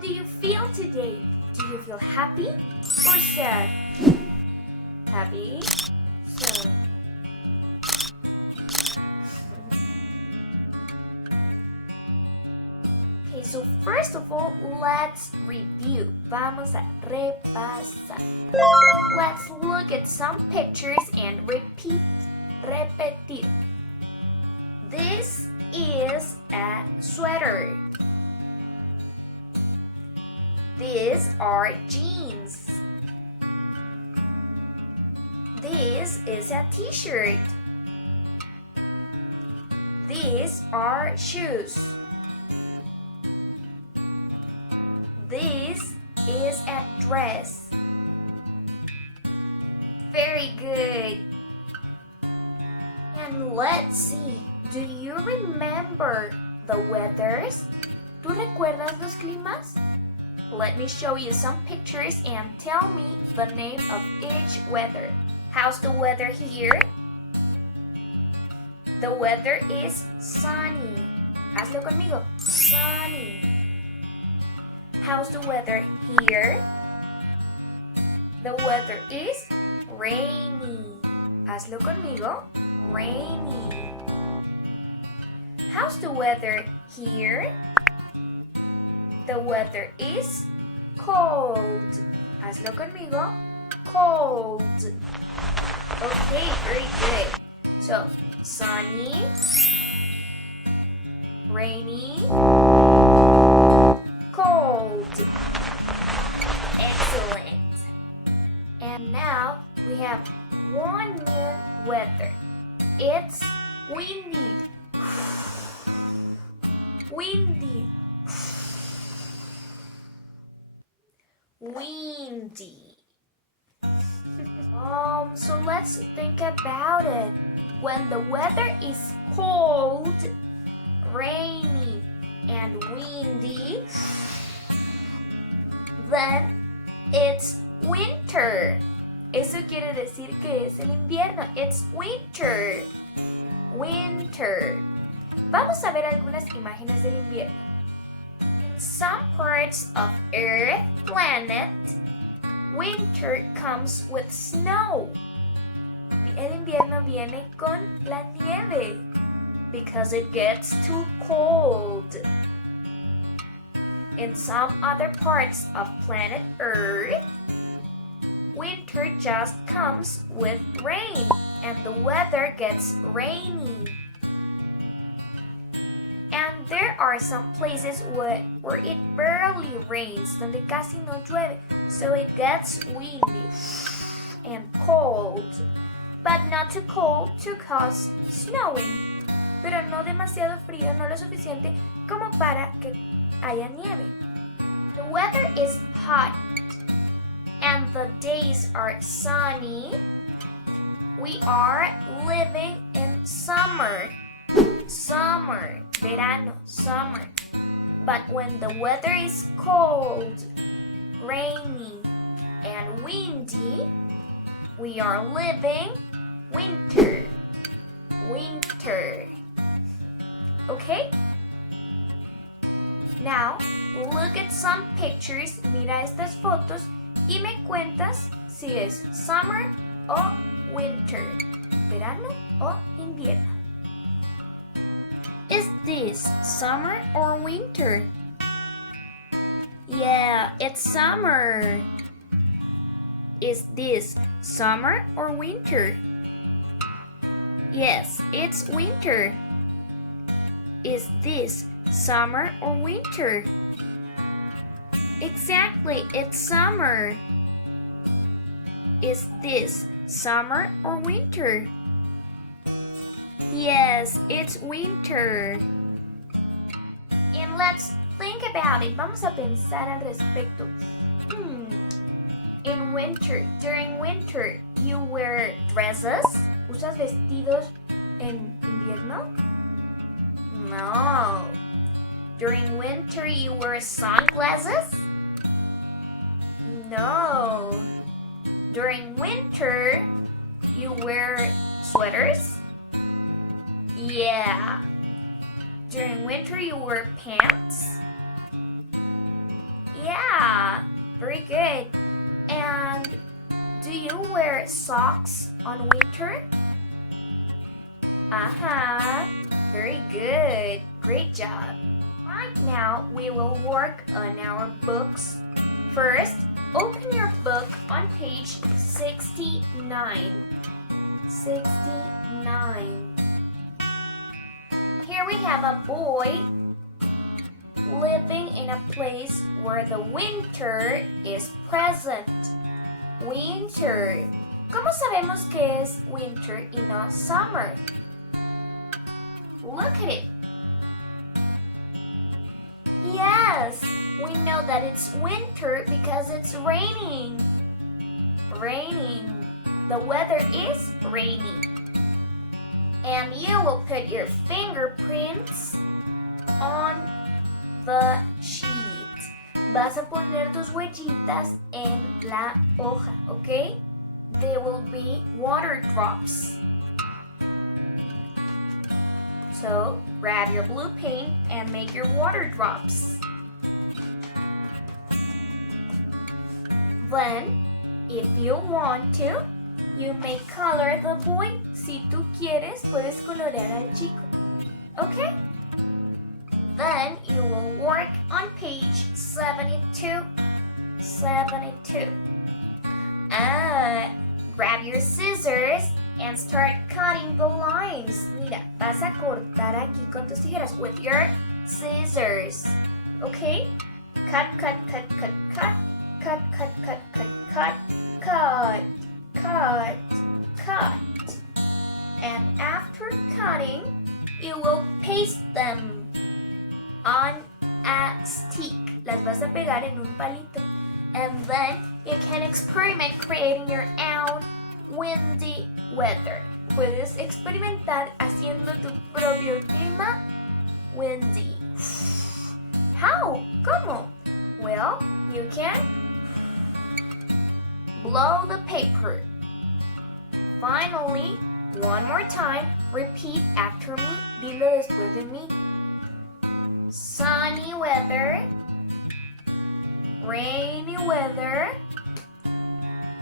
do you feel today? Do you feel happy or sad? Happy? Sad. Okay, so first of all, let's review. Vamos a repasar. Let's look at some pictures and repetir. This is a sweater. These are jeans. This is a t-shirt. These are shoes. This is a dress. Very good. And let's see, do you remember the weathers? ¿Tú recuerdas los climas? Let me show you some pictures and tell me the name of each weather. How's the weather here? The weather is sunny. Hazlo conmigo. Sunny. How's the weather here? The weather is rainy. Hazlo conmigo. Rainy. How's the weather here? The weather is cold. Hazlo conmigo. Cold. Okay, very good. So, sunny, rainy, cold. Excellent. And now we have one new weather. It's windy. Windy. Windy. So let's think about it. When the weather is cold, rainy, and windy, then it's winter. Eso quiere decir que es el invierno. It's winter. Winter. Vamos a ver algunas imágenes del invierno. In some parts of Earth planet, winter comes with snow. El invierno viene con la nieve because it gets too cold. In some other parts of planet Earth, winter just comes with rain and the weather gets rainy. And there are some places where it barely rains, donde casi no llueve, so it gets windy and cold, but not too cold to cause snowing, pero no demasiado frío, no lo suficiente como para que haya nieve. The weather is hot and the days are sunny. We are living in summer. Summer, verano, summer. But when the weather is cold, rainy, and windy, we are living winter. Winter. Okay? Now, look at some pictures. Mira estas fotos y me cuentas si es summer o winter. Verano o invierno. Is this summer or winter? Yeah, it's summer. Is this summer or winter? Yes, it's winter. Is this summer or winter? Exactly, it's summer. Is this summer or winter? Yes, it's winter. And let's think about it. Vamos a pensar al respecto. In winter, during winter, you wear dresses? ¿Usas vestidos en invierno? No. During winter, you wear sunglasses? No. During winter, you wear sweaters? Yeah. During winter, you wear pants? Yeah, very good. And do you wear socks on winter? Uh-huh, very good. Great job. Right now, we will work on our books. First, open your book on page 69. 69. Here we have a boy living in a place where the winter is present. Winter. ¿Cómo sabemos que es winter y no summer? Look at it. Yes, we know that it's winter because it's raining. Raining. The weather is rainy. And you will put your fingerprints on the sheet. Vas a poner tus huellitas en la hoja, ¿ok? There will be water drops. So, grab your blue paint and make your water drops. Then, if you want to, you may color the boy. Si tú quieres, puedes colorear al chico. Okay? Then you will work on page 72. 72. Grab your scissors and start cutting the lines. Mira, vas a cortar aquí con tus tijeras with your scissors. Okay? Cut, cut, cut, cut, cut. Cut, cut, cut, cut, cut. Cut, cut, cut. And after cutting, you will paste them on a stick. Las vas a pegar en un palito. And then you can experiment creating your own windy weather. Puedes experimentar haciendo tu propio clima windy. How? ¿Cómo? Well, you can blow the paper. Finally, one more time, repeat after me. Dilo después de mí. Sunny weather, rainy weather,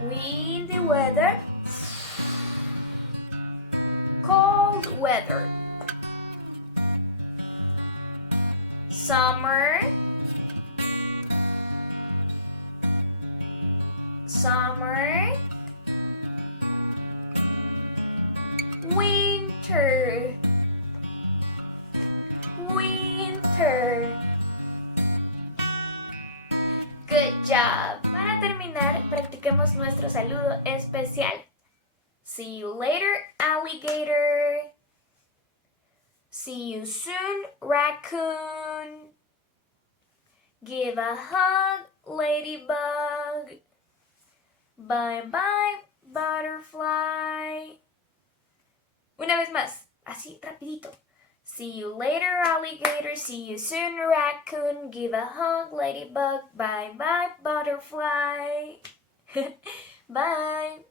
windy weather, cold weather, summer, summer, winter, winter. Good job. Para terminar, practiquemos nuestro saludo especial. See you later, alligator. See you soon, raccoon. Give a hug, ladybug. Bye-bye, butterfly. Una vez más, así rapidito. See you later, alligator. See you soon, raccoon. Give a hug, ladybug. Bye-bye, butterfly. Bye.